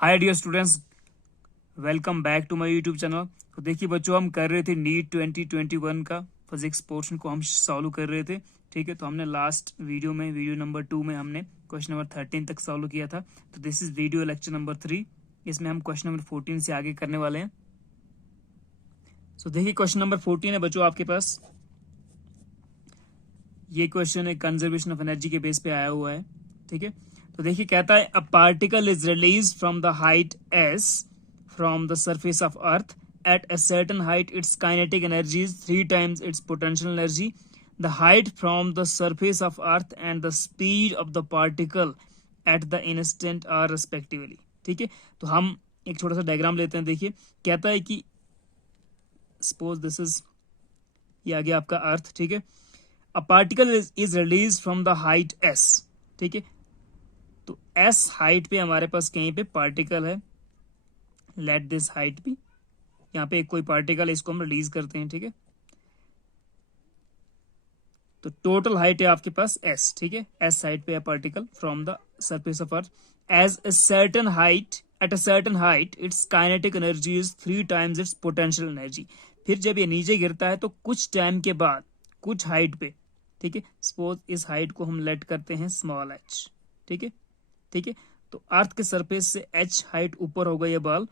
Hi dear students, welcome back to my YouTube channel. तो देखिए बच्चों, हम कर रहे थे नीट 2021 का फिजिक्स पोर्शन को हम सॉल्व कर रहे थे। ठीक है, तो हमने लास्ट वीडियो में, वीडियो नंबर 2 में हमने क्वेश्चन नंबर 13 तक सॉल्व किया था। तो this is video lecture number 3। इसमें हम क्वेश्चन नंबर 14 से आगे करने वाले हैं। सो देखिए, क्वेश्चन नंबर 14 है बच्चों आपके पास। ये क्वेश्चन एक कंजर्वेशन ऑफ एनर्जी के बेस पे आया हुआ है। ठीक है, तो देखिए कहता है a particle is release from the height S from the surface of earth at a certain height its kinetic energy is 3 times its potential energy. The height from the surface of earth and the speed of the particle at the instant are respectively. ठीक है, तो हम एक छोटा सा diagram लेते हैं। देखिए कहता है कि सपोज दिस इज, ये आ गया आपका अर्थ। ठीक है, a particle is release from the height S. ठीक है, तो एस हाइट पे हमारे पास कहीं पे पार्टिकल है। लेट दिस हाइट बी, यहाँ पे कोई पार्टिकल है, इसको हम रिलीज करते हैं। ठीक है, तो टोटल हाइट है आपके पास एस। ठीक है, एस हाइट पे है particle from the surface of earth as a certain height, at a certain height its kinetic energy is 3 times its potential energy. फिर जब ये नीचे गिरता है तो कुछ टाइम के बाद कुछ हाइट पे, ठीक है, सपोज इस हाइट को हम लेट करते हैं स्मॉल एच। ठीक है, ठीक है, तो अर्थ के सरफेस से एच हाइट ऊपर होगा ये बॉल।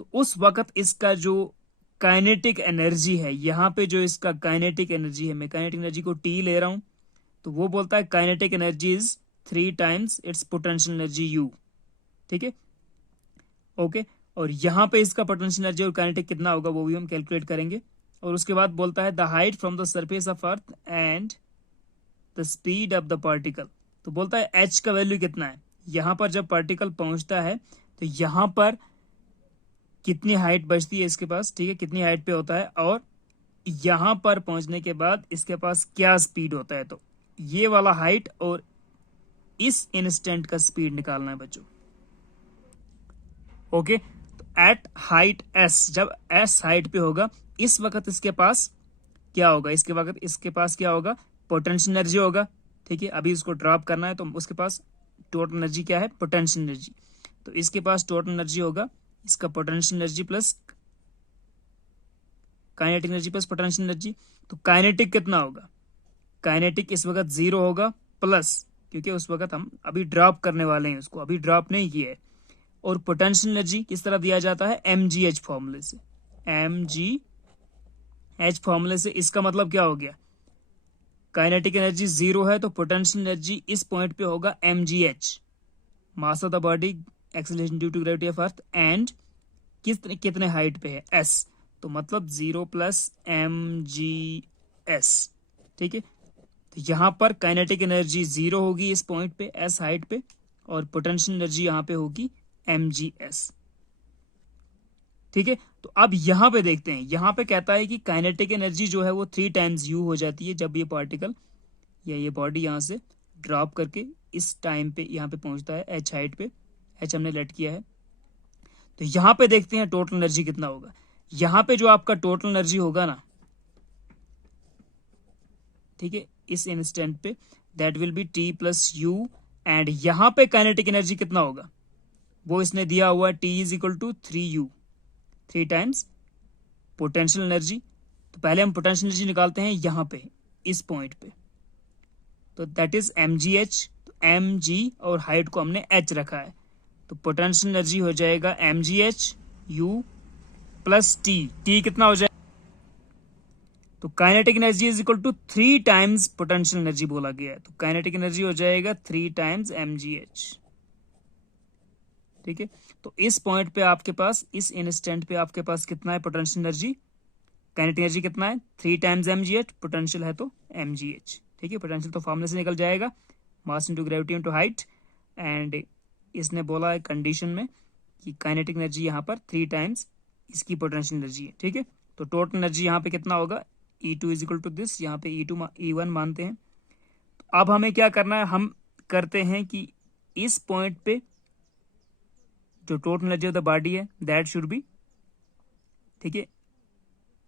तो उस वक्त इसका जो काइनेटिक एनर्जी है, यहाँ पे जो इसका काइनेटिक एनर्जी है, मैं काइनेटिक एनर्जी को टी ले रहा हूं, तो वो बोलता है kinetic energy is 3 times its potential energy you. ठीक है, ओके, और यहाँ पे इसका पोटेंशियल एनर्जी और काइनेटिक कितना होगा वो भी हम कैलकुलेट करेंगे। और उसके बाद बोलता है the height from the surface of earth and the speed of the particle. तो बोलता है एच का वैल्यू कितना है। यहाँ पर जब पार्टिकल पहुंचता है तो यहाँ पर कितनी हाइट बचती है इसके पास, ठीक है, कितनी हाइट पे होता है, और यहां पर पहुंचने के बाद इसके पास क्या स्पीड होता है। तो ये वाला हाइट और इस इंस्टेंट का स्पीड निकालना है बच्चों। ओके, तो एट हाइट एस, जब एस हाइट पे होगा इस वक्त इसके पास क्या होगा, इसके वक्त इसके पास क्या होगा, पोटेंशियल एनर्जी होगा। ठीक है, अभी इसको ड्रॉप करना है तो उसके पास टोटल एनर्जी क्या है, पोटेंशियल एनर्जी। तो इसके पास टोटल एनर्जी होगा इसका potential energy plus kinetic energy plus potential energy. तो काइनेटिक कितना होगा, काइनेटिक इस वक्त 0 होगा प्लस, क्योंकि उस वक्त हम अभी ड्रॉप करने वाले हैं, उसको अभी ड्रॉप नहीं किया है। और पोटेंशियल एनर्जी किस तरह दिया जाता है, mgh फॉर्मूले से। mgh फॉर्मूले से इसका मतलब क्या हो गया, काइनेटिक एनर्जी 0 है तो पोटेंशियल एनर्जी इस पॉइंट पे होगा mgh, mass of the body, acceleration due to gravity of earth, and कितने हाइट पे है s, तो मतलब 0 प्लस mgs। ठीक है, तो यहां पर काइनेटिक एनर्जी 0 होगी इस पॉइंट पे s हाइट पे, और पोटेंशियल एनर्जी यहां पे होगी mgs। ठीक है, तो अब यहां पे देखते हैं, यहां पे कहता है कि काइनेटिक एनर्जी जो है वो 3 टाइम्स u हो जाती है जब ये पार्टिकल या ये बॉडी यहां से ड्रॉप करके इस टाइम पे यहां पे पहुंचता है h हाइट पे, h हमने लेट किया है। तो यहां पे देखते हैं टोटल एनर्जी कितना होगा। यहां पे जो आपका टोटल एनर्जी होगा ना, ठीक है, इस इंस्टेंट पे that will be T plus you, and यहां पे काइनेटिक एनर्जी कितना होगा वो इसने दिया हुआ है, T is equal to 3u, 3 times potential energy. तो पहले हम पोटेंशियल एनर्जी निकालते हैं यहां पे इस पॉइंट पे, तो दैट इज mgh। तो mg और हाइट को हमने h रखा है, तो पोटेंशियल एनर्जी हो जाएगा mgh u प्लस टी कितना हो जाएगा, तो kinetic energy is equal to 3 times potential energy बोला गया है, तो काइनेटिक एनर्जी हो जाएगा 3 टाइम्स mgh। ठीक है, तो इस पॉइंट पे आपके पास, इस इंस्टेंट पे आपके पास कितना है पोटेंशियल एनर्जी, काइनेटिक एनर्जी कितना है 3 टाइम्स mgh, पोटेंशियल है तो mgh। ठीक है, पोटेंशियल तो फॉर्मूले से निकल जाएगा, mass into gravity into height, and इसने बोला है कंडीशन में कि काइनेटिक एनर्जी यहाँ पर 3 टाइम्स इसकी पोटेंशियल एनर्जी है। ठीक है, तो टोटल एनर्जी यहाँ पे कितना होगा, E2 is equal to this, यहाँ पे E1 मानते हैं। अब हमें क्या करना है, हम करते हैं कि इस पॉइंट पे जो total energy of the body है दैट शुड बी, ठीक है,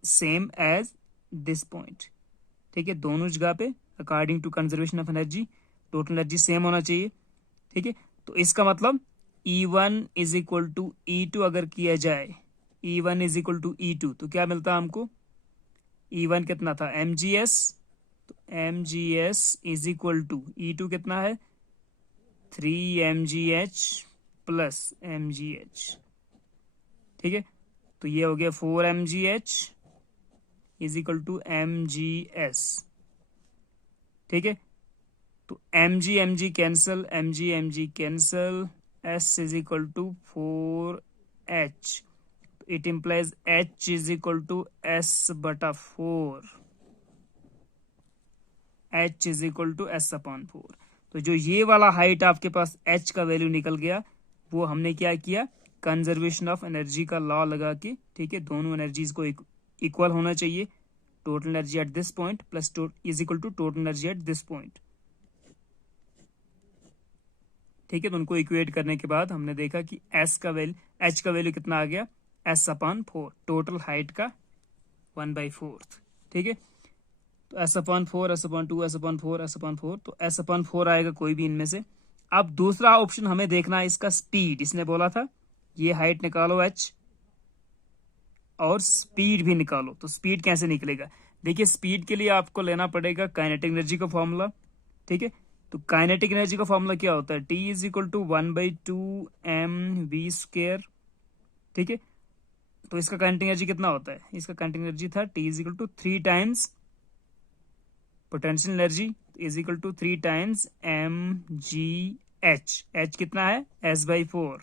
सेम एज दिस पॉइंट। ठीक है, दोनों जगह पे according to conservation of energy total energy same होना चाहिए। ठीक है, तो इसका मतलब E1 is equal to E2 अगर किया जाए, E1 is equal to E2 तो क्या मिलता है हमको? E1 कितना था? mgs, तो mgs is equal to E2 कितना है? 3mgh प्लस mgh, ठीक है। तो ये हो गया 4mgh is equal to mgs, ठीक है। तो mg cancel, mg cancel, s is equal to 4h, it implies h is equal to s बटा 4, h is equal to s upon 4। तो जो ये वाला हाइट आपके पास h का वैल्यू निकल गया, वो हमने क्या किया? कंजर्वेशन ऑफ एनर्जी का लॉ लगा के, ठीक है, दोनों एनर्जीज को इक्वल होना चाहिए। Total energy at this point plus is equal to total energy at this point, ठीक है। तो उनको इक्वेट करने के बाद हमने देखा कि एच का वैल्यू कितना आ गया? s अपॉन 4, टोटल हाइट का 1/4, ठीक है। तो s upon 4, s upon 2, s upon 4, s upon 4, तो s अपॉन 4 आएगा कोई भी इनमें से। अब दूसरा ऑप्शन हमें देखना है इसका स्पीड। इसने बोला था ये हाइट निकालो h और स्पीड भी निकालो, तो स्पीड कैसे निकलेगा? देखिए, स्पीड के लिए आपको लेना पड़ेगा काइनेटिक एनर्जी का फॉर्मूला, ठीक है। तो काइनेटिक एनर्जी का फॉर्मूला क्या होता है? T is equal to 1/2mv², ठीक है। तो इसका काइनेटिक एनर्जी कितना होता है? इसका काइनेटिक एनर्जी था T is equal to 3 times potential energy is equal to 3 times mgh। h कितना है? s/4,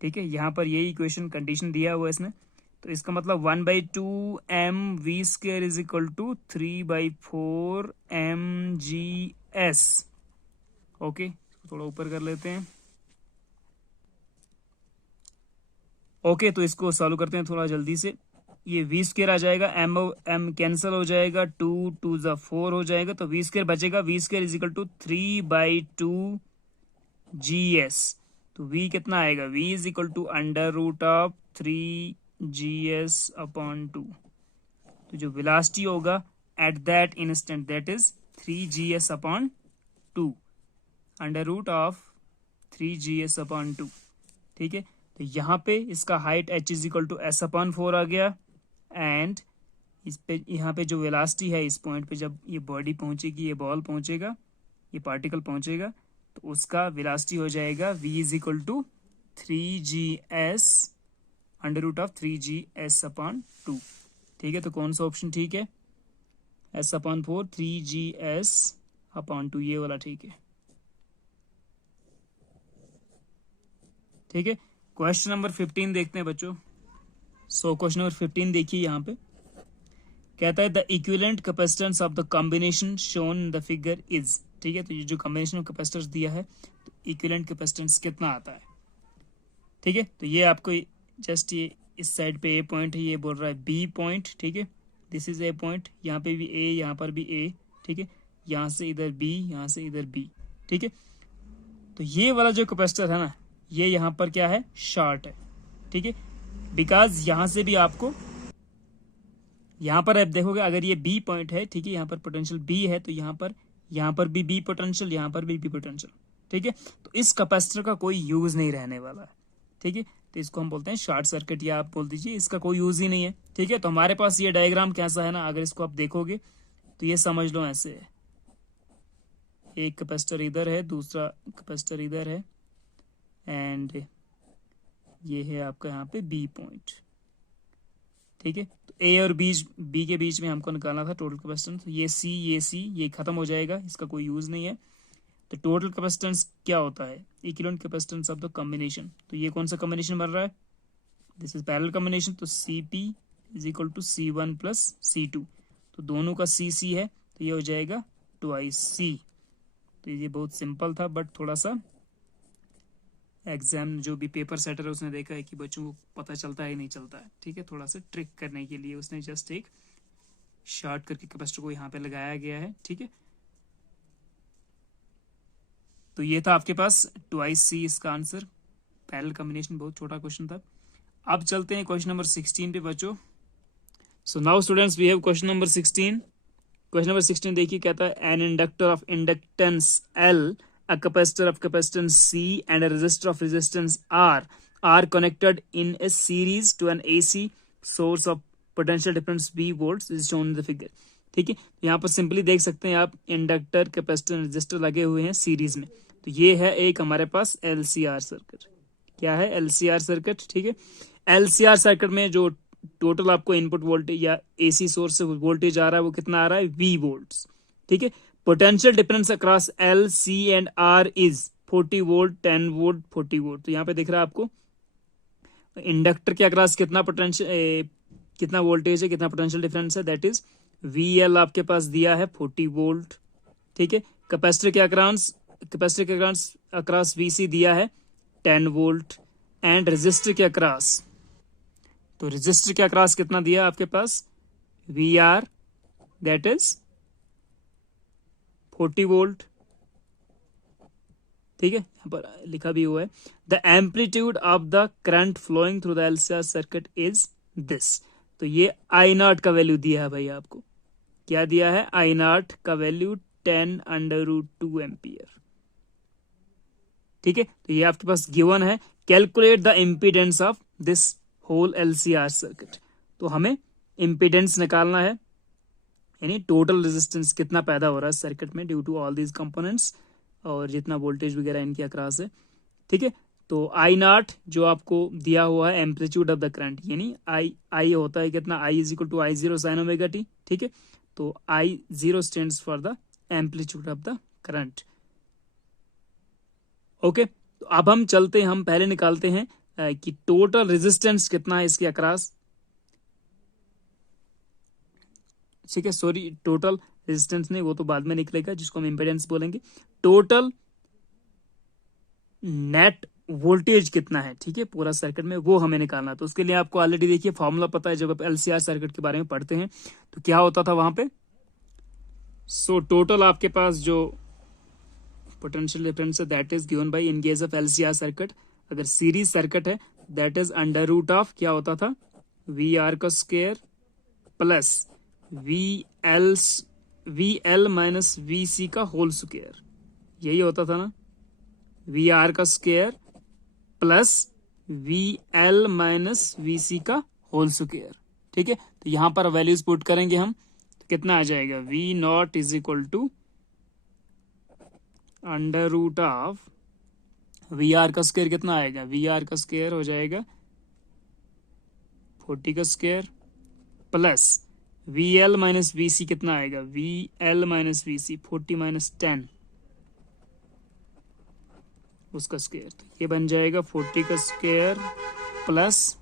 ठीक है। यहां पर यही इक्वेशन कंडीशन दिया हुआ है इसने। तो इसका मतलब 1/2mv² is equal to 3/4mgs। Okay, थोड़ा ऊपर कर लेते हैं। ओके, तो इसको सॉल्व करते हैं थोड़ा जल्दी से। ये v² आ जाएगा, m कैंसिल हो जाएगा, 2 2 ज़ा 4 हो जाएगा, तो v² बचेगा। v² is equal to 3/2gs। तो v कितना आएगा? v is equal to under root of 3gs upon 2। तो जो वेलोसिटी होगा at that instant, that is 3gs upon 2, under root of 3gs upon 2, ठीक है। तो यहाँ पे इसका height h is equal to s upon 4 आ गया, एंड इस पे यहाँ पे जो वेलोसिटी है, इस पॉइंट पे जब ये बॉडी पहुंचेगी, ये बॉल पहुंचेगा, ये पार्टिकल पहुंचेगा, तो उसका वेलोसिटी हो जाएगा v is equal to 3gs under root of 3gs upon 2, ठीक है। तो कौन सा ऑप्शन ठीक है? s अपॉन 4 3gs अपॉन 2, ये वाला ठीक है, ठीक है। क्वेश्चन नंबर 15 देखते हैं बच्चों। सो क्वेश्चन नंबर 15 देखिए, यहाँ पे कहता है the equivalent capacitance of the combination shown in the figure is, ठीक है। तो ये जो कॉम्बिनेशन ऑफ कैपेसिटेंस दिया है, तो इक्विवेलेंट कैपेसिटेंस कितना आता है, ठीक है। तो ये आपको जस्ट ये इस साइड पे ए पॉइंट है, ये बोल रहा है बी पॉइंट, ठीक है। दिस इज ए पॉइंट, यहाँ पे भी ए, यहाँ पर भी ए, ठीक है। यहाँ से इधर बी, यहाँ से इधर बी, ठीक है। तो ये वाला जो कैपेसिटर है ना, ये यहाँ पर क्या है? शॉर्ट है, ठीक है। बिकॉज यहाँ से भी आपको, यहाँ पर आप देखोगे अगर ये बी पॉइंट है, ठीक है, यहाँ पर पोटेंशियल बी है, तो यहाँ पर भी बी पोटेंशियल, यहाँ पर भी बी पोटेंशियल, ठीक है। तो इस कैपेसिटर का कोई यूज नहीं रहने वाला है, ठीक है। तो इसको हम बोलते हैं शॉर्ट सर्किट, या आप बोल दीजिए इसका कोई यूज ही नहीं है, ठीक है। तो हमारे पास ये डायग्राम कैसा है ना, अगर इसको आप देखोगे तो ये समझ लो ऐसे है, एक कैपेसिटर इधर है, दूसरा कैपेसिटर इधर है, एंड ये है आपका यहाँ पे बी पॉइंट, ठीक है। तो ए और बी के बीच में हमको निकालना था टोटल कैपेसिटेंस। ये सी ये खत्म हो जाएगा, इसका कोई यूज नहीं है। तो टोटल कैपेसिटेंस क्या होता है? Equivalent capacitance of the combination. तो ये कौन सा कॉम्बिनेशन बन रहा है? This is parallel combination. तो Cp is equal to C1 plus C2, तो दोनों का C है, तो ये हो जाएगा 2C। तो ये बहुत सिंपल था, बट थोड़ा सा एग्जाम जो भी पेपर सेटर है उसने देखा है कि बच्चों को पता चलता है नहीं चलता है, ठीक है। थोड़ा सा ट्रिक करने के लिए उसने जस्ट एक शॉर्ट करके कैपेसिटर को यहाँ पे लगाया गया है, ठीक है। तो ये था आपके पास 2C इसका आंसर। पैरेलल कॉम्बिनेशन बहुत छोटा क्वेश्चन था। अब चलते हैं क्वेश्चन नंबर 16 पे बच्चों। So now students we have question number 16। Question number 16 देखिए, कहता है an inductor of inductance L a capacitor of capacitance C and a resistor of resistance R are connected in a series to an AC source of potential difference V volts is shown in the figure। ठीक है, यहाँ पर simply देख सकते हैं आप inductor capacitor resistor लगे हुए हैं सीरीज में। तो ये है एक हमारे पास LCR सर्किट। क्या है? LCR circuit. ठीक है, LCR सर्किट में जो टोटल आपको इनपुट वोल्टेज या AC सोर्स से वोल्टेज आ रहा है वो कितना आ रहा है? V volts. ठीक है, potential difference across L, C and R is 40 volt, 10 volt, 40 volt. तो यहाँ पे दिख रहा है आपको इंडक्टर के अक्रॉस कितना पोटेंशियल, कितना वोल्टेज है, कितना पोटेंशियल डिफरेंस है, दैट इज VL आपके पास दिया है 40 वोल्ट। ठीक है, कैपेसिटर के अक्रॉस VC दिया है 10 वोल्ट एंड रेजिस्टर के अक्रॉस, तो रेजिस्टर के अक्रॉस कितना दिया आपके पास? VR that is 40 volt. ठीक है, यहाँ पर लिखा भी हुआ है the amplitude of the current flowing through the LCR circuit is this. तो ये I0 का वैल्यू दिया है भाई आपको। क्या दिया है? I0 का वैल्यू 10√2 एम्पियर। ठीक है, तो ये आपके पास गिवन है। Calculate the impedance of this whole LCR circuit. तो हमें इम्पीडेंस निकालना है, यानी टोटल रेजिस्टेंस कितना पैदा हो रहा है सर्किट में due to all these components, और जितना वोल्टेज वगैरह इनके अक्रॉस है। ठीक है, तो I0 जो आपको दिया हुआ है एम्पलीट्यूड ऑफ द करंट, यानी I होता है कितना? I is equal to I0 sine omega T. ठीक है, तो I0 stands for the amplitude of the current. Okay, तो अब हम चलते हैं, हम पहले निकालते हैं कि टोटल रेजिस्टेंस कितना है इसके अक्रॉस। ठीक है, सॉरी, टोटल रेजिस्टेंस नहीं, वो तो बाद में निकलेगा, जिसको हम इम्पीडेंस बोलेंगे। टोटल नेट वोल्टेज कितना है, ठीक है, पूरा सर्किट में, वो हमें निकालना। तो उसके लिए आपको ऑलरेडी देखिए फॉर्मूला पता है, जब आप LCR सर्किट के बारे में पढ़ते हैं तो क्या होता था वहां पे। सो टोटल आपके पास जो पोटेंशियल डिफरेंस है that is given by, in case of LCR circuit, अगर सीरीज सर्किट है that is under root of क्या होता था? VR का square plus VL minus VC का होल स्क्वायर, यही होता था ना? VR का square plus VL minus VC का होल स्क्वायर। ठीक है, तो यहां पर वैल्यूज पुट करेंगे हम, तो कितना आ जाएगा? V0 is equal to under root of VR का स्क्वायर कितना आएगा? VR का स्क्वायर हो जाएगा 40 का square plus VL minus VC कितना आएगा? VL माइनस VC 40 माइनस 10 उसका स्क्वायर, तो ये बन जाएगा 40 का square plus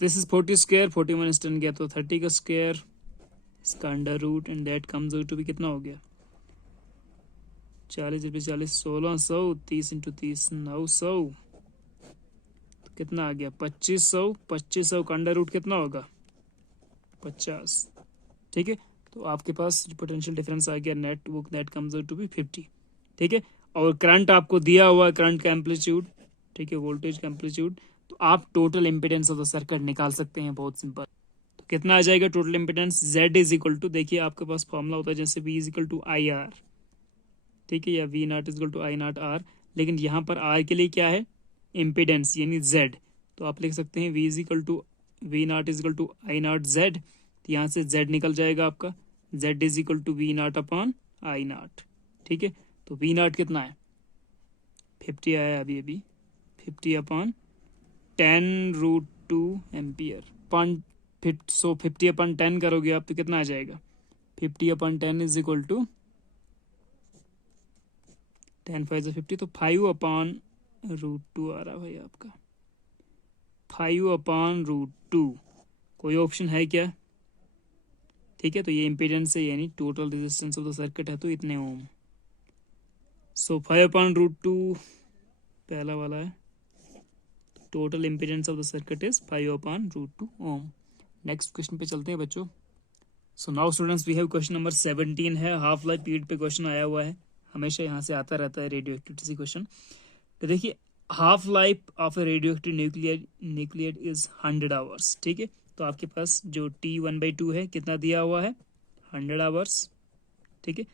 this is 40 square, 40 minus 10 गया तो 30 का स्क्वायर, इसका under root, and that comes out to भी कितना हो गया? 40 रुपये 40, 1600, 30 इंटू 30 900, तो कितना आ गया? 2500। 2500 का अंडर रूट कितना होगा? 50। ठीक है, तो आपके पास पोटेंशियल डिफरेंस आ गया नेट, वो that comes out to be 50। ठीक है, और करंट आपको दिया हुआ है, करंट का एम्पलीट्यूड, ठीक है, वोल्टेज का एम्पलीट्यूड, तो आप total impedance of the circuit निकाल सकते हैं, बहुत सिंपल। तो कितना आ जाएगा total impedance? Z is equal to, देखिए आपके पास फॉर्मूला होता है जैसे V is equal to IR, ठीक है, या V0 is equal to I0 R, लेकिन यहाँ पर R के लिए क्या है? इम्पीडेंस, यानी Z, तो आप लिख सकते हैं V is equal to V0 is equal to I0 Z, तो यहाँ से Z निकल जाएगा आपका, Z is equal to V0 upon I0। ठीक है, तो V0 कितना है? 50 आया अभी 50 अपॉन 10√2 एम्पियर पॉइंट। सो 50 अपॉन 10 करोगे आप तो कितना आ जाएगा? 50 अपॉन 10 इज इक्वल टू 10 5 50, तो 5 अपॉन √2 आ रहा भाई आपका, 5 अपॉन √2। कोई ऑप्शन है क्या? ठीक है, तो ये इम्पीडेंस है, यानी total resistance of the circuit है, तो इतने ओम। सो 5 अपॉन √2 पहला वाला है, total impedance of the circuit is 5 upon √2 ohm. Next question पे चलते हैं बच्चों। So now students we have question number 17 है, हाफ लाइफ पीरियड पे क्वेश्चन आया हुआ है, हमेशा यहाँ से आता रहता है रेडियो एक्टिविटी क्वेश्चन। तो देखिए, half life of A radio active nuclear is 100 hours. ठीक है, तो आपके पास जो T1/2 है कितना दिया हुआ है? 100 आवर्स। ठीक है,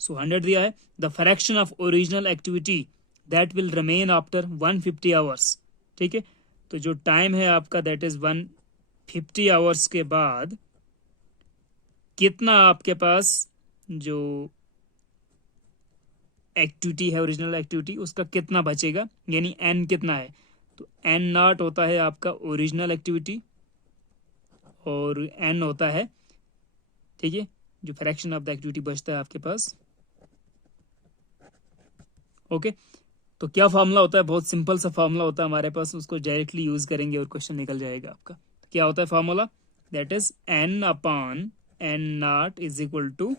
सो 100 दिया है। The fraction of original activity that will remain after 150 hours, ठीक है। तो जो टाइम है आपका दैट इज 150 आवर्स के बाद कितना आपके पास जो एक्टिविटी है ओरिजिनल एक्टिविटी उसका कितना बचेगा, यानी एन कितना है। तो एन नॉट होता है आपका ओरिजिनल एक्टिविटी और एन होता है, ठीक है, जो फ्रैक्शन ऑफ द एक्टिविटी बचता है आपके पास। ओके, तो क्या फॉर्मूला होता है, बहुत सिंपल सा फॉर्मूला होता है हमारे पास, उसको डायरेक्टली यूज करेंगे और क्वेश्चन निकल जाएगा आपका। तो क्या होता है formula, that is N upon N naught is equal to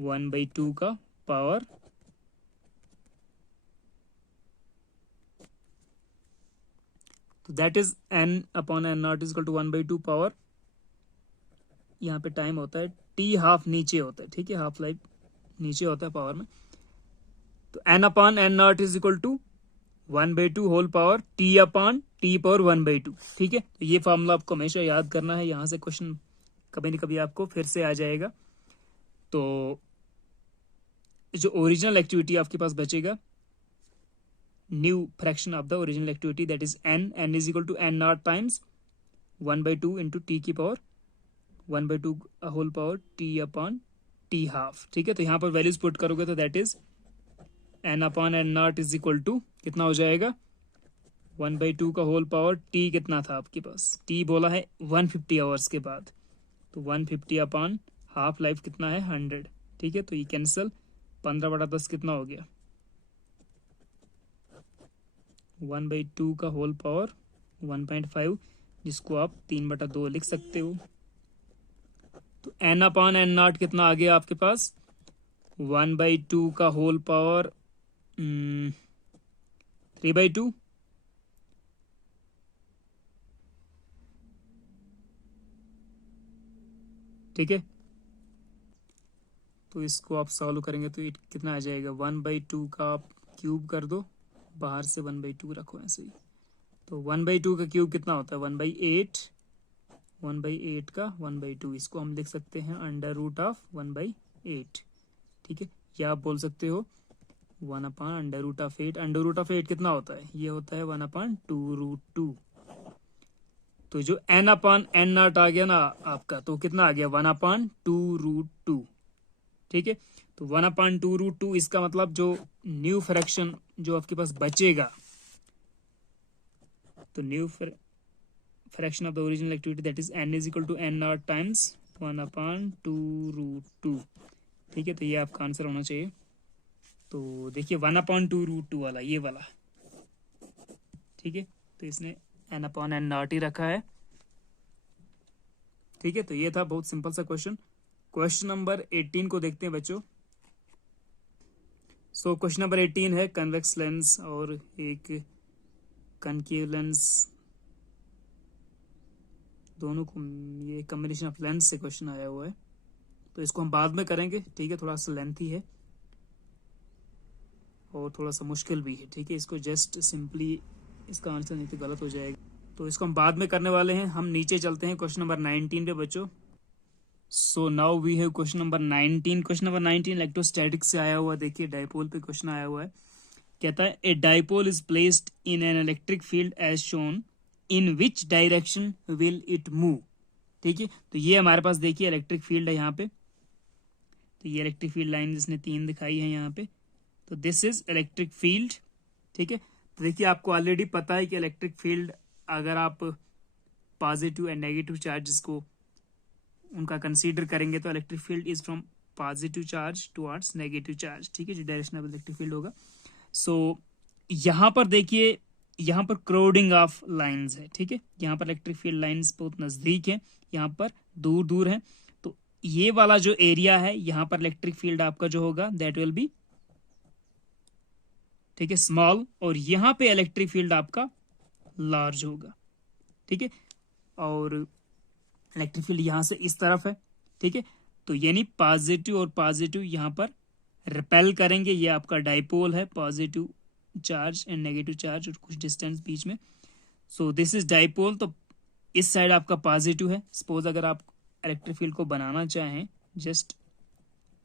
1/2 का पावर तो that is N upon N naught is equal to 1/2 power, यहाँ पे टाइम होता है टी, हाफ नीचे होता है, ठीक है, हाफ लाइफ नीचे होता है पावर में। तो N upon N naught is equal to 1/2 whole power T upon T power 1/2, ठीक है। तो ये फॉर्मूला आपको हमेशा याद करना है, यहाँ से क्वेश्चन कभी न कभी आपको फिर से आ जाएगा। तो जो ओरिजिनल एक्टिविटी आपके पास बचेगा, new fraction of the original activity that is N is equal to N naught times 1/2 into T की power 1/2 whole power T upon T half, ठीक है। तो यहाँ पर वैल्यूज पुट करोगे तो that is N upon N naught is equal to कितना हो जाएगा, 1/2 का होल पावर टी कितना था आपके पास, टी बोला है 150 आवर्स के बाद, तो 150 अपॉन हाफ लाइफ कितना है 100, ठीक है। तो ये कैंसिल, 15/10 कितना हो गया, 1/2 का होल पावर 1.5, जिसको आप 3/2 लिख सकते हो। तो एन अपॉन एन नॉट कितना आ गया आपके पास, 1/2 का होल पावर 3/2, ठीक है। तो इसको आप सॉल्व करेंगे तो कितना आ जाएगा, 1/2 का आप क्यूब कर दो, बाहर से 1/2 रखो ऐसे ही। तो 1/2 का क्यूब कितना होता है 1/8, 1/8 का 1/2, इसको हम लिख सकते हैं अंडर रूट ऑफ 1/8, ठीक है। या आप बोल सकते हो 1 under root of 8, under root of 8 कितना होता है, ये होता है 1/2√2। तो जो n/n नॉट आ गया ना आपका, तो कितना आ गया 1/2√2, ठीक है। तो 1/2√2 इसका मतलब जो न्यू फ्रैक्शन जो आपके पास बचेगा, तो new fraction of the original activity that is n is equal to n naught times 1/2√2, ठीक है। तो ये आपका आंसर होना चाहिए। तो देखिए 1/2√2 वाला, ये वाला, ठीक है। तो इसने n/n नॉट ही रखा है, ठीक है। तो ये था बहुत सिंपल सा क्वेश्चन। क्वेश्चन नंबर 18 को देखते हैं बच्चों। सो क्वेश्चन नंबर 18 है कन्वेक्स लेंस और एक कनकेव लेंस, दोनों को ये कॉम्बिनेशन ऑफ लेंस से क्वेश्चन आया हुआ है, तो इसको हम बाद में करेंगे, ठीक है। थोड़ा सा लेंथी है और थोड़ा सा मुश्किल भी है, ठीक है। इसको जस्ट सिंपली इसका आंसर नहीं तो गलत हो जाएगा, तो इसको हम बाद में करने वाले हैं। हम नीचे चलते हैं क्वेश्चन नंबर 19 पे बच्चों। So now we have question number 19। Question number 19 electrostatic से आया हुआ, देखिए डाइपोल पे क्वेश्चन आया हुआ है। कहता है a dipole is placed in an electric field as shown, in which direction will it move, ठीक है। तो ये हमारे पास देखिए इलेक्ट्रिक फील्ड है यहाँ पे, तो ये इलेक्ट्रिक फील्ड लाइन जिसने 3 दिखाई है यहाँ पे, तो दिस इज इलेक्ट्रिक फील्ड, ठीक है। तो देखिए आपको ऑलरेडी पता है कि इलेक्ट्रिक फील्ड अगर आप पॉजिटिव एंड नेगेटिव चार्जेस को उनका कंसीडर करेंगे तो electric field is from positive charge towards negative charge, ठीक है, जो डायरेक्शन ऑफ इलेक्ट्रिक फील्ड होगा। सो यहाँ पर देखिए, यहाँ पर क्राउडिंग ऑफ लाइंस है, ठीक है। यहाँ पर इलेक्ट्रिक फील्ड लाइंस बहुत नजदीक है, यहाँ पर दूर दूर है। तो ये वाला जो एरिया है यहाँ पर इलेक्ट्रिक फील्ड आपका जो होगा दैट विल बी, ठीक है, स्मॉल, और यहाँ पे इलेक्ट्रिक फील्ड आपका लार्ज होगा, ठीक है। और इलेक्ट्रिक फील्ड यहाँ से इस तरफ है, ठीक है। तो यानी पॉजिटिव और पॉजिटिव यहाँ पर रिपेल करेंगे, ये आपका डाइपोल है, positive charge and negative charge और कुछ डिस्टेंस बीच में। सो दिस इज डाइपोल, तो इस साइड आपका पॉजिटिव है। सपोज अगर आप इलेक्ट्रिक फील्ड को बनाना चाहें, जस्ट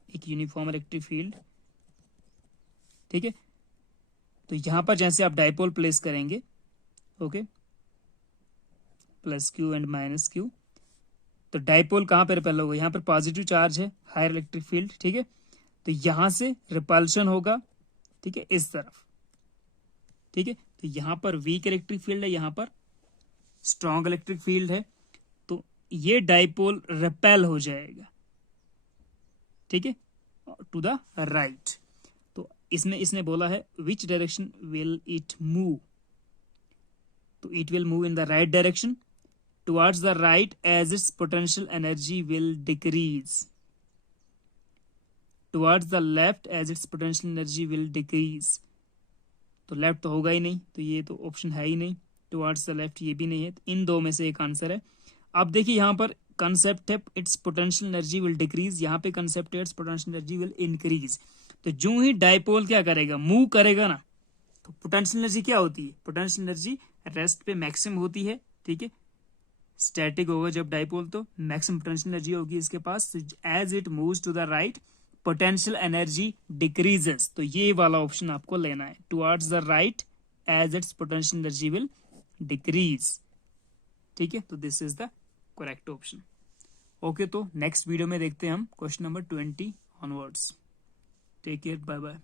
एक यूनिफॉर्म इलेक्ट्रिक फील्ड, ठीक है। तो यहां पर जैसे आप डाइपोल प्लेस करेंगे, okay, plus Q and minus Q, तो डाइपोल कहां पर रिपेल होगा, यहाँ पर पॉजिटिव चार्ज है, हायर इलेक्ट्रिक फील्ड, ठीक है। तो यहां से रिपल्शन होगा, ठीक है, इस तरफ, ठीक है। तो यहां पर वीक इलेक्ट्रिक फील्ड है, यहां पर स्ट्रॉन्ग इलेक्ट्रिक फील्ड है, तो ये डाइपोल रिपेल हो जाएगा, ठीक है, टू द राइट। तो इसमें इसने बोला है which direction will it move, तो it will move in the right direction towards the right as its potential energy will decrease, towards the left as its potential energy will decrease। तो left तो होगा ही नहीं, तो ये तो option है ही नहीं, टुवर्ड्स द लेफ्ट ये भी नहीं है, तो इन दो में से एक आंसर है। अब देखिए यहाँ पर कंसेप्ट है it's potential energy will decrease, यहाँ पे कंसेप्ट है it's potential energy will increase. तो जो ही डाइपोल क्या करेगा, मूव करेगा ना, तो पोटेंशियल एनर्जी क्या होती है, पोटेंशियल एनर्जी रेस्ट पे मैक्सिमम होती है, ठीक है। स्टैटिक होगा जब डाइपोल तो मैक्सिमम पोटेंशियल एनर्जी होगी इसके पास, as it moves to the right potential energy decreases. तो ये वाला ऑप्शन आपको लेना है, towards the right as its potential energy will decrease, ठीक है। तो this is the correct option. Okay, तो नेक्स्ट वीडियो में देखते हैं हम question number 20 onwards. Take care, bye bye.